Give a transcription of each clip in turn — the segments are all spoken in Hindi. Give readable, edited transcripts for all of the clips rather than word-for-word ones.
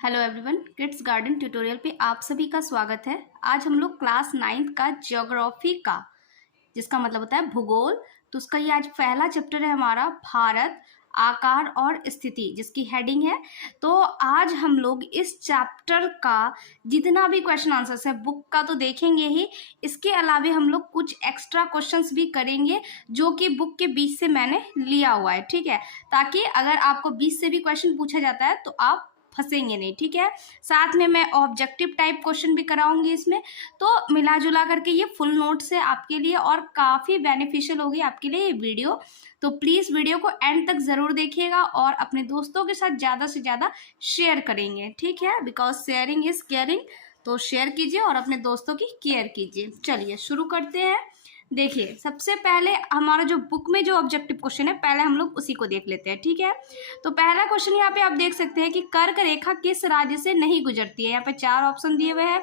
Hello everyone, kids garden tutorial पे आप सभी का स्वागत है। आज हम लोग क्लास 9th का ज्योग्राफी का, जिसका मतलब होता है भूगोल, तो उसका ये आज पहला चैप्टर है हमारा, भारत आकार और स्थिति, जिसकी हेडिंग है। तो आज हम लोग इस चैप्टर का जितना भी क्वेश्चन आंसर्स है बुक का तो देखेंगे ही, इसके अलावा हम लोग कुछ एक्स्ट्रा क्वेश्चंस भी करेंगे जो कि बुक के बीच से मैंने लिया हुआ है, ठीक है, ताकि अगर आपको बीच से भी क्वेश्चन पूछा जाता है तो आप फंसेंगे नहीं, ठीक है। साथ में मैं ऑब्जेक्टिव टाइप क्वेश्चन भी कराऊंगी इसमें, तो मिला जुला करके ये फुल नोट्स है आपके लिए और काफ़ी बेनिफिशियल होगी आपके लिए ये वीडियो। तो प्लीज़ वीडियो को एंड तक ज़रूर देखिएगा और अपने दोस्तों के साथ ज़्यादा से ज़्यादा शेयर करेंगे, ठीक है, बिकॉज शेयरिंग इज़ केयरिंग। तो शेयर कीजिए और अपने दोस्तों की केयर कीजिए। चलिए शुरू करते हैं। देखिए, सबसे पहले हमारा जो बुक में जो ऑब्जेक्टिव क्वेश्चन है, पहले हम लोग उसी को देख लेते हैं, ठीक है। तो पहला क्वेश्चन यहाँ पे आप देख सकते हैं कि कर्क रेखा किस राज्य से नहीं गुजरती है। यहाँ पे 4 ऑप्शन दिए हुए हैं,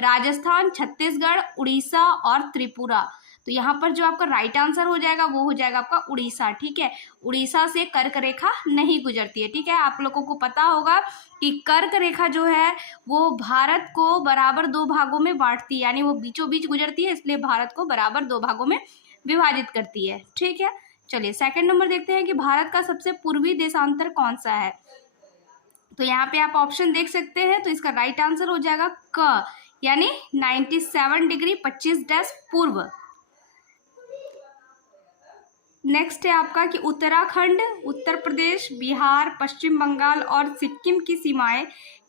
राजस्थान, छत्तीसगढ़, उड़ीसा और त्रिपुरा। तो यहाँ पर जो आपका राइट आंसर हो जाएगा वो हो जाएगा आपका उड़ीसा, ठीक है। उड़ीसा से कर्क रेखा नहीं गुजरती है, ठीक है। आप लोगों को पता होगा कि कर्क रेखा जो है वो भारत को बराबर 2 भागों में बांटती है, यानी वो बीचों बीच गुजरती है, इसलिए भारत को बराबर 2 भागों में विभाजित करती है, ठीक है। चलिए सेकंड नंबर देखते हैं कि भारत का सबसे पूर्वी देशांतर कौन सा है। तो यहाँ पे आप ऑप्शन देख सकते हैं, तो इसका राइट आंसर हो जाएगा क, यानी 97 डिग्री 25 पूर्व। नेक्स्ट है आपका कि उत्तराखंड, उत्तर प्रदेश, बिहार, पश्चिम बंगाल और सिक्किम की सीमाएं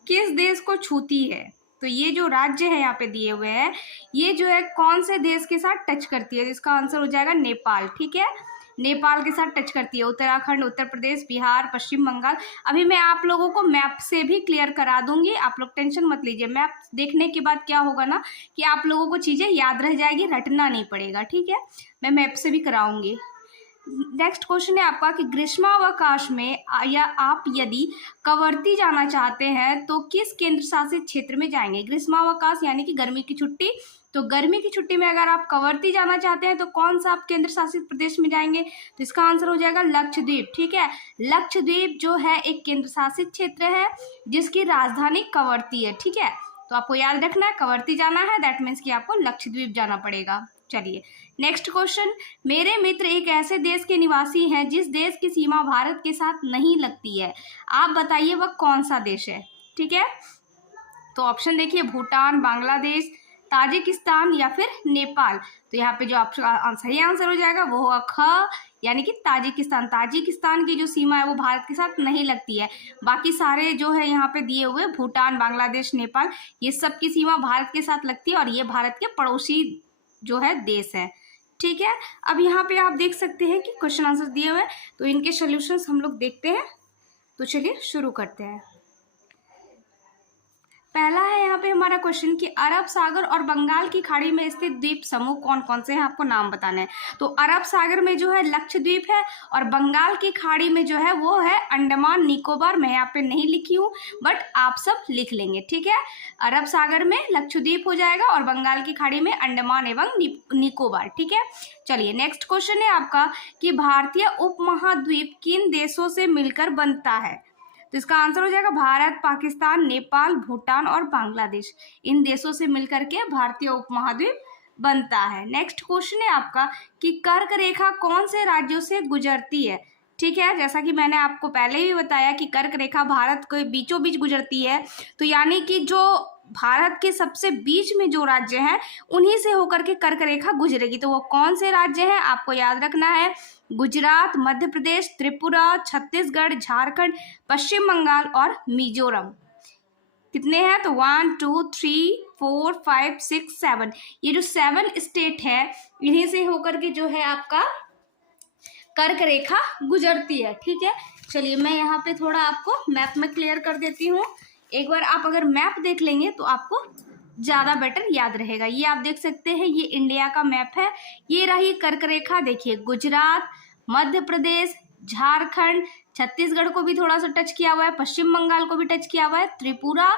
किस देश को छूती है। तो ये जो राज्य है यहाँ पे दिए हुए हैं, ये जो है कौन से देश के साथ टच करती है। इसका आंसर हो जाएगा नेपाल, ठीक है, नेपाल के साथ टच करती है। उत्तराखंड, उत्तर प्रदेश, बिहार, पश्चिम बंगाल। अभी मैं आप लोगों को मैप से भी क्लियर करा दूंगी, आप लोग टेंशन मत लीजिए। मैप देखने के बाद क्या होगा ना कि आप लोगों को चीज़ें याद रह जाएगी, रटना नहीं पड़ेगा, ठीक है। मैं मैप से भी कराऊंगी। नेक्स्ट क्वेश्चन है आपका कि ग्रीष्मावकाश में या आप यदि कवर्ती जाना चाहते हैं तो किस केंद्र शासित क्षेत्र में जाएंगे। ग्रीष्मावकाश यानी कि गर्मी की छुट्टी, तो गर्मी की छुट्टी में अगर आप कवर्ती जाना चाहते हैं तो कौन सा आप केंद्र शासित प्रदेश में जाएंगे। तो इसका आंसर हो जाएगा लक्षद्वीप, ठीक है। लक्षद्वीप जो है एक केंद्र शासित क्षेत्र है जिसकी राजधानी कवर्ती है, ठीक है। तो आपको याद रखना है कवर्ती जाना है, दैट मीन्स कि आपको लक्षद्वीप जाना पड़ेगा। चलिए नेक्स्ट क्वेश्चन, मेरे मित्र एक ऐसे देश के निवासी हैं जिस देश की सीमा भारत के साथ नहीं लगती है, आप बताइए वह कौन सा देश है, ठीक है। तो ऑप्शन देखिए, भूटान, बांग्लादेश, ताजिकिस्तान या फिर नेपाल। तो यहाँ पे जो आपका सही आंसर हो जाएगा वो होगा ख, यानी कि ताजिकिस्तान। ताजिकिस्तान की जो सीमा है वो भारत के साथ नहीं लगती है, बाकी सारे जो है यहाँ पे दिए हुए भूटान, बांग्लादेश, नेपाल, ये सब की सीमा भारत के साथ लगती है और ये भारत के पड़ोसी जो है देश है, ठीक है। अब यहाँ पे आप देख सकते हैं कि क्वेश्चन आंसर दिए हुए हैं, तो इनके सॉल्यूशंस हम लोग देखते हैं। तो चलिए शुरू करते हैं। पहला है यहाँ पे हमारा क्वेश्चन कि अरब सागर और बंगाल की खाड़ी में स्थित द्वीप समूह कौन कौन से हैं, आपको नाम बताना है। तो अरब सागर में जो है लक्षद्वीप है और बंगाल की खाड़ी में जो है वो है अंडमान निकोबार। मैं यहाँ पे नहीं लिखी हूँ बट आप सब लिख लेंगे, ठीक है। अरब सागर में लक्षद्वीप हो जाएगा और बंगाल की खाड़ी में अंडमान एवं निकोबार, ठीक है। चलिए नेक्स्ट क्वेश्चन है आपका कि भारतीय उपमहाद्वीप किन देशों से मिलकर बनता है। तो इसका आंसर हो जाएगा भारत, पाकिस्तान, नेपाल, भूटान और बांग्लादेश। इन देशों से मिलकर के भारतीय उपमहाद्वीप बनता है। नेक्स्ट क्वेश्चन है आपका कि कर्क रेखा कौन से राज्यों से गुजरती है, ठीक है। जैसा कि मैंने आपको पहले ही बताया कि कर्क रेखा भारत के बीचों बीच गुजरती है, तो यानी कि जो भारत के सबसे बीच में जो राज्य हैं उन्हीं से होकर के कर्क रेखा गुजरेगी। तो वो कौन से राज्य हैं आपको याद रखना है, गुजरात, मध्य प्रदेश, त्रिपुरा, छत्तीसगढ़, झारखंड, पश्चिम बंगाल और मिजोरम। कितने हैं, तो 1 2 3 4 5 6 7, ये जो 7 स्टेट है इन्हीं से होकर के जो है आपका कर्क रेखा गुजरती है, ठीक है। चलिए मैं यहाँ पे थोड़ा आपको मैप में क्लियर कर देती हूँ। एक बार आप अगर मैप देख लेंगे तो आपको ज़्यादा बेटर याद रहेगा। ये आप देख सकते हैं, ये इंडिया का मैप है, ये रही कर्क रेखा। देखिए गुजरात, मध्य प्रदेश, झारखंड, छत्तीसगढ़ को भी थोड़ा सा टच किया हुआ है, पश्चिम बंगाल को भी टच किया हुआ है, त्रिपुरा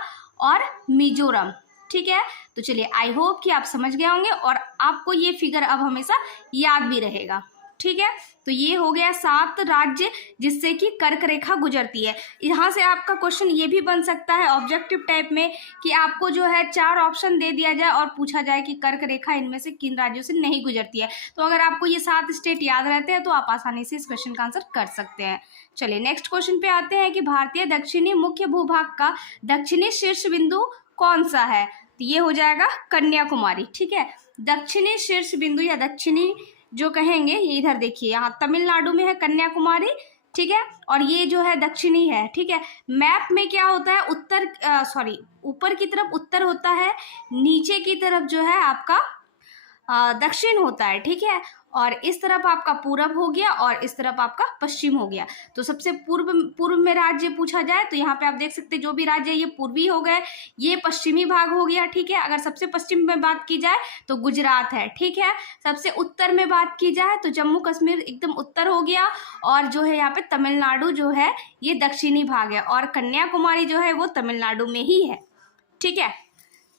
और मिजोरम, ठीक है। तो चलिए आई होप कि आप समझ गए होंगे और आपको ये फिगर अब हमेशा याद भी रहेगा, ठीक है। तो ये हो गया 7 राज्य जिससे कि कर्क रेखा गुजरती है। यहाँ से आपका क्वेश्चन ये भी बन सकता है ऑब्जेक्टिव टाइप में कि आपको जो है 4 ऑप्शन दे दिया जाए और पूछा जाए कि कर्क रेखा इनमें से किन राज्यों से नहीं गुजरती है। तो अगर आपको ये 7 स्टेट याद रहते हैं तो आप आसानी से इस क्वेश्चन का आंसर कर सकते हैं। चलिए नेक्स्ट क्वेश्चन पे आते हैं कि भारतीय दक्षिणी मुख्य भूभाग का दक्षिणी शीर्ष बिंदु कौन सा है। तो ये हो जाएगा कन्याकुमारी, ठीक है। दक्षिणी शीर्ष बिंदु या दक्षिणी जो कहेंगे, ये इधर देखिए, यहाँ तमिलनाडु में है कन्याकुमारी, ठीक है। और ये जो है दक्षिणी है, ठीक है। मैप में क्या होता है, ऊपर की तरफ उत्तर होता है, नीचे की तरफ जो है आपका दक्षिण होता है, ठीक है। और इस तरफ आपका पूरब हो गया और इस तरफ आपका पश्चिम हो गया। तो सबसे पूर्व में राज्य पूछा जाए तो यहाँ पे आप देख सकते हैं जो भी राज्य है ये पूर्वी हो गए, ये पश्चिमी भाग हो गया, ठीक है। अगर सबसे पश्चिम में बात की जाए तो गुजरात है, ठीक है। सबसे उत्तर में बात की जाए तो जम्मू कश्मीर एकदम उत्तर हो गया, और जो है यहाँ पे तमिलनाडु जो है ये दक्षिणी भाग है, और कन्याकुमारी जो है वो तमिलनाडु में ही है, ठीक है।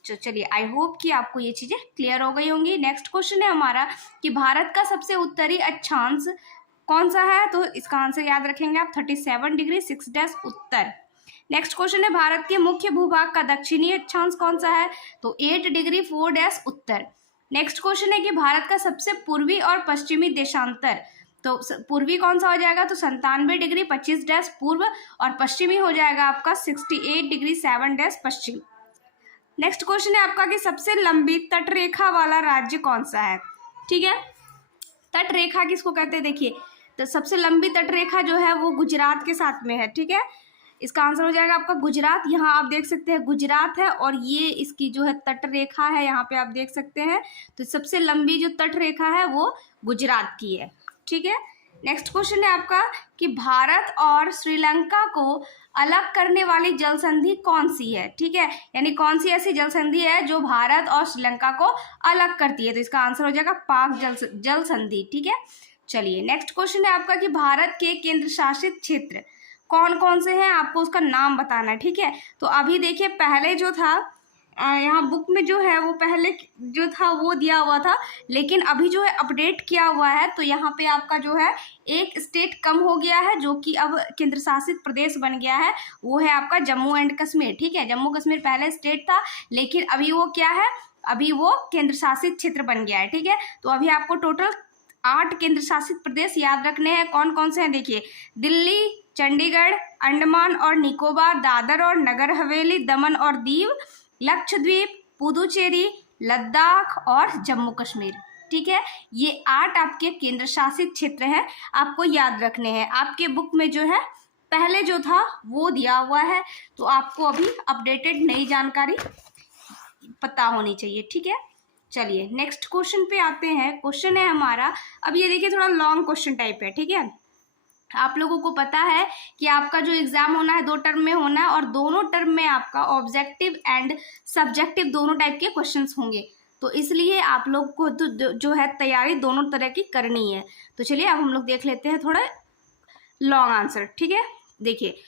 तो चलिए आई होप कि आपको ये चीज़ें क्लियर हो गई होंगी। नेक्स्ट क्वेश्चन है हमारा कि भारत का सबसे उत्तरी अक्षांश कौन सा है। तो इसका आंसर याद रखेंगे आप 37 डिग्री 6 उत्तर। नेक्स्ट क्वेश्चन है भारत के मुख्य भूभाग का दक्षिणी अक्षांश कौन सा है। तो 8 डिग्री 4 उत्तर। नेक्स्ट क्वेश्चन है कि भारत का सबसे पूर्वी और पश्चिमी देशांतर, तो पूर्वी कौन सा हो जाएगा, तो 97 डिग्री 25 पूर्व, और पश्चिमी हो जाएगा आपका 68 डिग्री 7 पश्चिम। नेक्स्ट क्वेश्चन है आपका कि सबसे लंबी तटरेखा वाला राज्य कौन सा है, ठीक है। तटरेखा किसको कहते हैं, देखिए, तो सबसे लंबी तटरेखा जो है वो गुजरात के साथ में है, ठीक है। इसका आंसर हो जाएगा आपका गुजरात। यहाँ आप देख सकते हैं गुजरात है, और ये इसकी जो है तटरेखा है, यहाँ पे आप देख सकते हैं। तो सबसे लंबी जो तटरेखा है वो गुजरात की है, ठीक है। नेक्स्ट क्वेश्चन है आपका कि भारत और श्रीलंका को अलग करने वाली जल संधि कौन सी है, ठीक है। यानी कौन सी ऐसी जल संधि है जो भारत और श्रीलंका को अलग करती है। तो इसका आंसर हो जाएगा पाक जल संधि, ठीक है। चलिए नेक्स्ट क्वेश्चन है आपका कि भारत के केंद्र शासित क्षेत्र कौन कौन से हैं, आपको उसका नाम बताना है, ठीक है। तो अभी देखिए पहले जो था यहाँ बुक में जो है वो पहले जो था वो दिया हुआ था, लेकिन अभी जो है अपडेट किया हुआ है। तो यहाँ पे आपका जो है एक स्टेट कम हो गया है जो कि अब केंद्र शासित प्रदेश बन गया है, वो है आपका जम्मू एंड कश्मीर, ठीक है। जम्मू कश्मीर पहले स्टेट था, लेकिन अभी वो क्या है, अभी वो केंद्र शासित क्षेत्र बन गया है, ठीक है। तो अभी आपको टोटल 8 केंद्र शासित प्रदेश याद रखने हैं। कौन कौन से हैं, देखिए, दिल्ली, चंडीगढ़, अंडमान और निकोबार, दादर और नगर हवेली, दमन और दीव, लक्षद्वीप, पुदुचेरी, लद्दाख और जम्मू कश्मीर, ठीक है। ये 8 आपके केंद्र शासित क्षेत्र हैं, आपको याद रखने हैं। आपके बुक में जो है पहले जो था वो दिया हुआ है, तो आपको अभी अपडेटेड नई जानकारी पता होनी चाहिए, ठीक है। चलिए नेक्स्ट क्वेश्चन पे आते हैं। क्वेश्चन है हमारा, अब ये देखिए थोड़ा लॉन्ग क्वेश्चन टाइप है, ठीक है। आप लोगों को पता है कि आपका जो एग्जाम होना है 2 टर्म में होना है, और दोनों टर्म में आपका ऑब्जेक्टिव एंड सब्जेक्टिव दोनों टाइप के क्वेश्चंस होंगे। तो इसलिए आप लोग को तो जो है तैयारी दोनों तरह की करनी है। तो चलिए अब हम लोग देख लेते हैं थोड़ा लॉन्ग आंसर, ठीक है। देखिए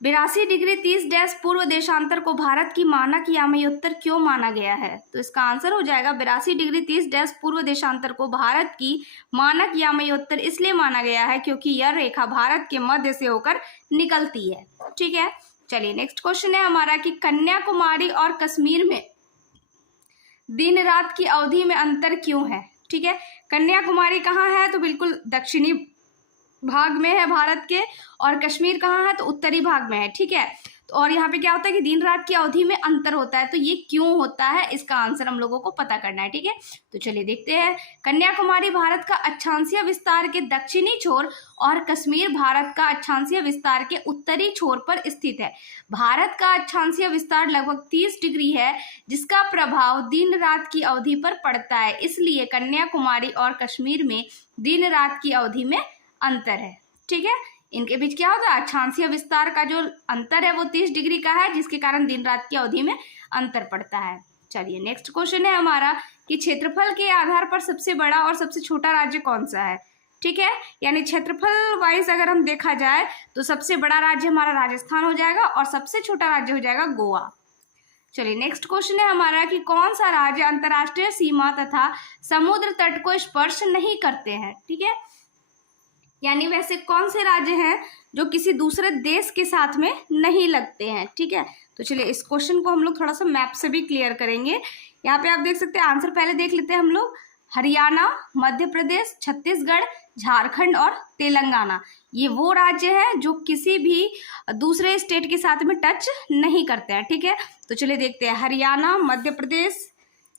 82 डिग्री 30 पूर्व देशांतर को भारत की मानक यामयोत्तर क्यों माना गया है। तो इसका आंसर हो जाएगा 82 डिग्री 30 पूर्व देशांतर को भारत की मानक यामयोत्तर इसलिए माना गया है क्योंकि यह रेखा भारत के मध्य से होकर निकलती है, ठीक है। चलिए नेक्स्ट क्वेश्चन है हमारा कि कन्याकुमारी और कश्मीर में दिन रात की अवधि में अंतर क्यों है, ठीक है। कन्याकुमारी कहाँ है, तो बिल्कुल दक्षिणी भाग में है भारत के, और कश्मीर कहाँ है, तो उत्तरी भाग में है, ठीक है। तो और यहाँ पे क्या होता है कि दिन रात की अवधि में अंतर होता है, तो ये क्यों होता है, इसका आंसर हम लोगों को पता करना है, ठीक है। तो चलिए देखते हैं। कन्याकुमारी भारत का अक्षांशीय विस्तार के दक्षिणी छोर और कश्मीर भारत का अक्षांशीय विस्तार के उत्तरी छोर पर स्थित है। भारत का अक्षांशीय विस्तार लगभग 30 डिग्री है, जिसका प्रभाव दिन रात की अवधि पर पड़ता है, इसलिए कन्याकुमारी और कश्मीर में दिन रात की अवधि में अंतर है, ठीक है। इनके बीच क्या होगा, अक्षांशीय विस्तार का जो अंतर है वो 30 डिग्री का है, जिसके कारण दिन रात की अवधि में अंतर पड़ता है। चलिए नेक्स्ट क्वेश्चन है हमारा कि क्षेत्रफल के आधार पर सबसे बड़ा और सबसे छोटा राज्य कौन सा है, ठीक है। यानी क्षेत्रफल वाइज अगर हम देखा जाए तो सबसे बड़ा राज्य हमारा राजस्थान हो जाएगा और सबसे छोटा राज्य हो जाएगा गोवा। चलिए नेक्स्ट क्वेश्चन है हमारा कि कौन सा राज्य अंतर्राष्ट्रीय सीमा तथा समुद्र तट को स्पर्श नहीं करते हैं। ठीक है, यानी वैसे कौन से राज्य हैं जो किसी दूसरे देश के साथ में नहीं लगते हैं। ठीक है, तो चलिए इस क्वेश्चन को हम लोग थोड़ा सा मैप से भी क्लियर करेंगे। यहाँ पे आप देख सकते हैं, आंसर पहले देख लेते हैं हम लोग। हरियाणा, मध्य प्रदेश, छत्तीसगढ़, झारखंड और तेलंगाना, ये वो राज्य हैं जो किसी भी दूसरे स्टेट के साथ में टच नहीं करते हैं। ठीक है, तो चलिए देखते हैं। हरियाणा, मध्य प्रदेश,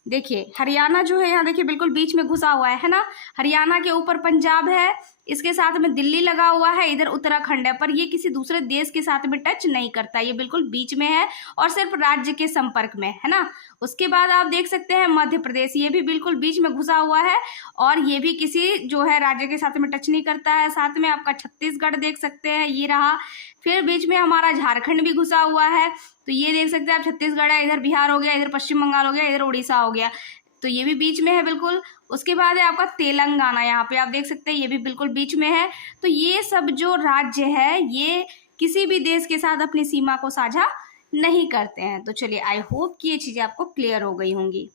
देखिए हरियाणा जो है यहाँ देखिए बिल्कुल बीच में घुसा हुआ है ना। हरियाणा के ऊपर पंजाब है, इसके साथ में दिल्ली लगा हुआ है, इधर उत्तराखंड है, पर ये किसी दूसरे देश के साथ में टच नहीं करता, ये बिल्कुल बीच में है और सिर्फ राज्य के संपर्क में है ना। उसके बाद आप देख सकते हैं मध्य प्रदेश, ये भी बिल्कुल बीच में घुसा हुआ है और ये भी किसी जो है राज्य के साथ में टच नहीं करता है। साथ में आपका छत्तीसगढ़ देख सकते हैं, ये रहा। फिर बीच में हमारा झारखंड भी घुसा हुआ है, तो ये देख सकते हैं आप, छत्तीसगढ़ है, इधर बिहार हो गया, इधर पश्चिम बंगाल हो गया, इधर उड़ीसा हो गया, तो ये भी बीच में है बिल्कुल। उसके बाद है आपका तेलंगाना, यहाँ पे आप देख सकते हैं ये भी बिल्कुल बीच में है। तो ये सब जो राज्य है ये किसी भी देश के साथ अपनी सीमा को साझा नहीं करते हैं। तो चलिए आई होप कि ये चीजें आपको क्लियर हो गई होंगी।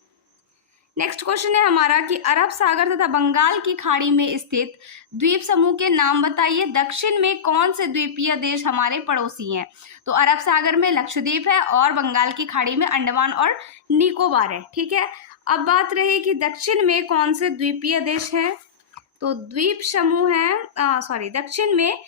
नेक्स्ट क्वेश्चन है हमारा कि अरब सागर तथा बंगाल की खाड़ी में स्थित द्वीप समूह के नाम बताइए। दक्षिण में कौन से द्वीपीय देश हमारे पड़ोसी हैं। तो अरब सागर में लक्षद्वीप है और बंगाल की खाड़ी में अंडमान और निकोबार है। ठीक है, अब बात रही कि दक्षिण में कौन से द्वीपीय देश हैं। तो द्वीप समूह है दक्षिण में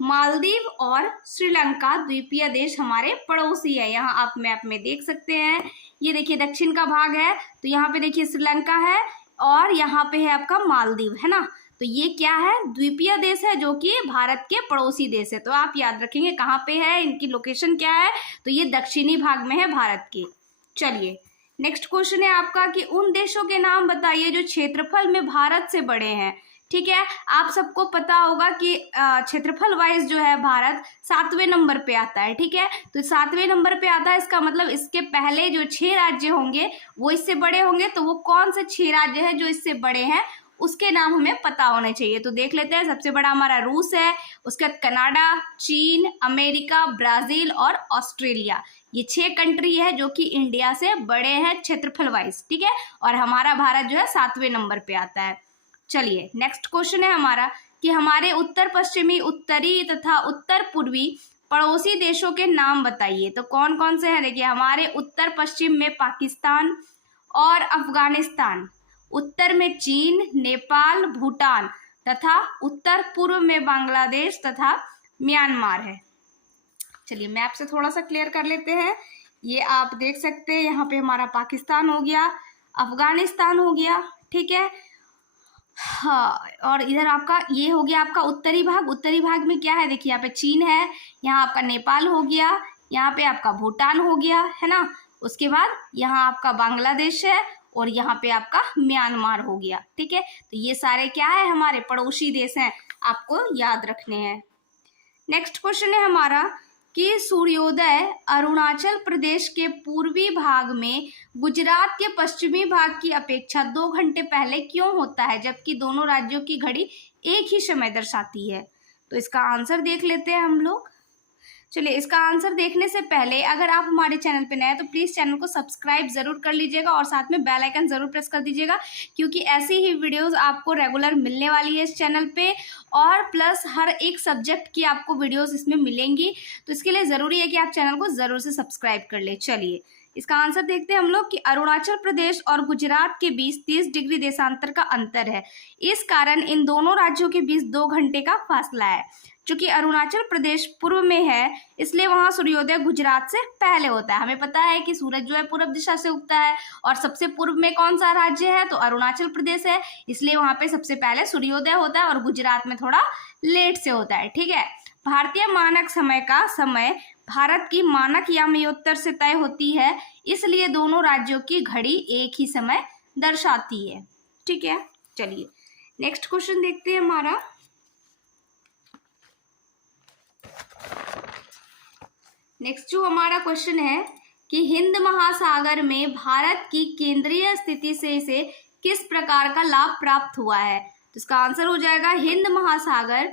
मालदीव और श्रीलंका द्वीपीय देश हमारे पड़ोसी है। यहाँ आप मैप में देख सकते हैं, ये देखिए दक्षिण का भाग है, तो यहाँ पे देखिए श्रीलंका है और यहाँ पे है आपका मालदीव, है ना। तो ये क्या है, द्वीपीय देश है जो कि भारत के पड़ोसी देश है। तो आप याद रखेंगे कहाँ पे है, इनकी लोकेशन क्या है, तो ये दक्षिणी भाग में है भारत के। चलिए नेक्स्ट क्वेश्चन है आपका कि उन देशों के नाम बताइए जो क्षेत्रफल में भारत से बड़े हैं। ठीक है, आप सबको पता होगा कि क्षेत्रफल वाइज जो है भारत 7वें नंबर पे आता है। ठीक है, तो 7वें नंबर पे आता है, इसका मतलब इसके पहले जो 6 राज्य होंगे वो इससे बड़े होंगे। तो वो कौन से 6 राज्य हैं जो इससे बड़े हैं, उसके नाम हमें पता होने चाहिए। तो देख लेते हैं, सबसे बड़ा हमारा रूस है, उसके बाद कनाडा, चीन, अमेरिका, ब्राजील और ऑस्ट्रेलिया, ये 6 कंट्री है जो कि इंडिया से बड़े हैं क्षेत्रफल वाइज। ठीक है, और हमारा भारत जो है 7वें नंबर पे आता है। चलिए नेक्स्ट क्वेश्चन है हमारा कि हमारे उत्तर पश्चिमी, उत्तरी तथा उत्तर पूर्वी पड़ोसी देशों के नाम बताइए। तो कौन कौन से हैं, देखिए हमारे उत्तर पश्चिम में पाकिस्तान और अफगानिस्तान, उत्तर में चीन, नेपाल, भूटान तथा उत्तर पूर्व में बांग्लादेश तथा म्यांमार है। चलिए मैप से थोड़ा सा क्लियर कर लेते हैं। ये आप देख सकते हैं, यहाँ पे हमारा पाकिस्तान हो गया, अफगानिस्तान हो गया। ठीक है, हाँ, और इधर आपका ये हो गया आपका उत्तरी भाग। उत्तरी भाग में क्या है, देखिए यहाँ पे चीन है, यहाँ आपका नेपाल हो गया, यहाँ पे आपका भूटान हो गया, है ना। उसके बाद यहाँ आपका बांग्लादेश है और यहाँ पे आपका म्यांमार हो गया। ठीक है, तो ये सारे क्या है, हमारे पड़ोसी देश हैं, आपको याद रखने हैं। नेक्स्ट क्वेश्चन है हमारा कि सूर्योदय अरुणाचल प्रदेश के पूर्वी भाग में गुजरात के पश्चिमी भाग की अपेक्षा 2 घंटे पहले क्यों होता है, जबकि दोनों राज्यों की घड़ी एक ही समय दर्शाती है। तो इसका आंसर देख लेते हैं हम लोग। चलिए इसका आंसर देखने से पहले अगर आप हमारे चैनल पे नए हैं तो प्लीज़ चैनल को सब्सक्राइब ज़रूर कर लीजिएगा और साथ में बेल आइकन ज़रूर प्रेस कर दीजिएगा, क्योंकि ऐसी ही वीडियोस आपको रेगुलर मिलने वाली है इस चैनल पे, और प्लस हर एक सब्जेक्ट की आपको वीडियोस इसमें मिलेंगी। तो इसके लिए ज़रूरी है कि आप चैनल को ज़रूर से सब्सक्राइब कर ले। चलिए इसका आंसर देखते हैं हम लोग कि अरुणाचल प्रदेश और गुजरात के बीच 30 डिग्री देशांतर का अंतर है, इस कारण इन दोनों राज्यों के बीच 2 घंटे का फासला है। चूंकि अरुणाचल प्रदेश पूर्व में है इसलिए वहां सूर्योदय गुजरात से पहले होता है। हमें पता है कि सूरज जो है पूर्व दिशा से उगता है, और सबसे पूर्व में कौन सा राज्य है, तो अरुणाचल प्रदेश है, इसलिए वहां पे सबसे पहले सूर्योदय होता है और गुजरात में थोड़ा लेट से होता है। ठीक है, भारतीय मानक समय का समय भारत की मानक याम्योत्तर से तय होती है, इसलिए दोनों राज्यों की घड़ी एक ही समय दर्शाती है। ठीक है, चलिए नेक्स्ट क्वेश्चन देखते हैं हमारा। नेक्स्ट जो हमारा क्वेश्चन है कि हिंद महासागर में भारत की केंद्रीय स्थिति से इसे किस प्रकार का लाभ प्राप्त हुआ है। तो इसका आंसर हो जाएगा हिंद महासागर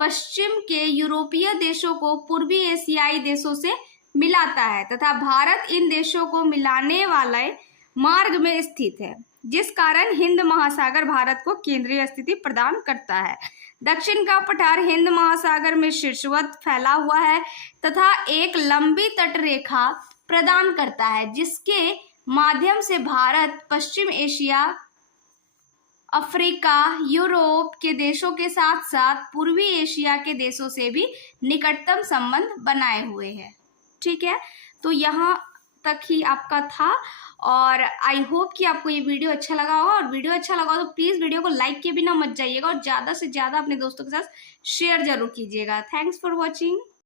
पश्चिम के यूरोपीय देशों को पूर्वी एशियाई देशों से मिलाता है तथा भारत इन देशों को मिलाने वाले मार्ग में स्थित है, जिस कारण हिंद महासागर भारत को केंद्रीय स्थिति प्रदान करता है। दक्षिण का पठार हिंद महासागर में शीर्षवत फैला हुआ है तथा एक लंबी तटरेखा प्रदान करता है, जिसके माध्यम से भारत पश्चिम एशिया, अफ्रीका, यूरोप के देशों के साथ साथ पूर्वी एशिया के देशों से भी निकटतम संबंध बनाए हुए है। ठीक है, तो यहाँ तक ही आपका था और आई होप कि आपको ये वीडियो अच्छा लगा होगा। और वीडियो अच्छा लगा तो प्लीज़ वीडियो को लाइक के बिना मत जाइएगा और ज़्यादा से ज़्यादा अपने दोस्तों के साथ शेयर जरूर कीजिएगा। Thanks for watching.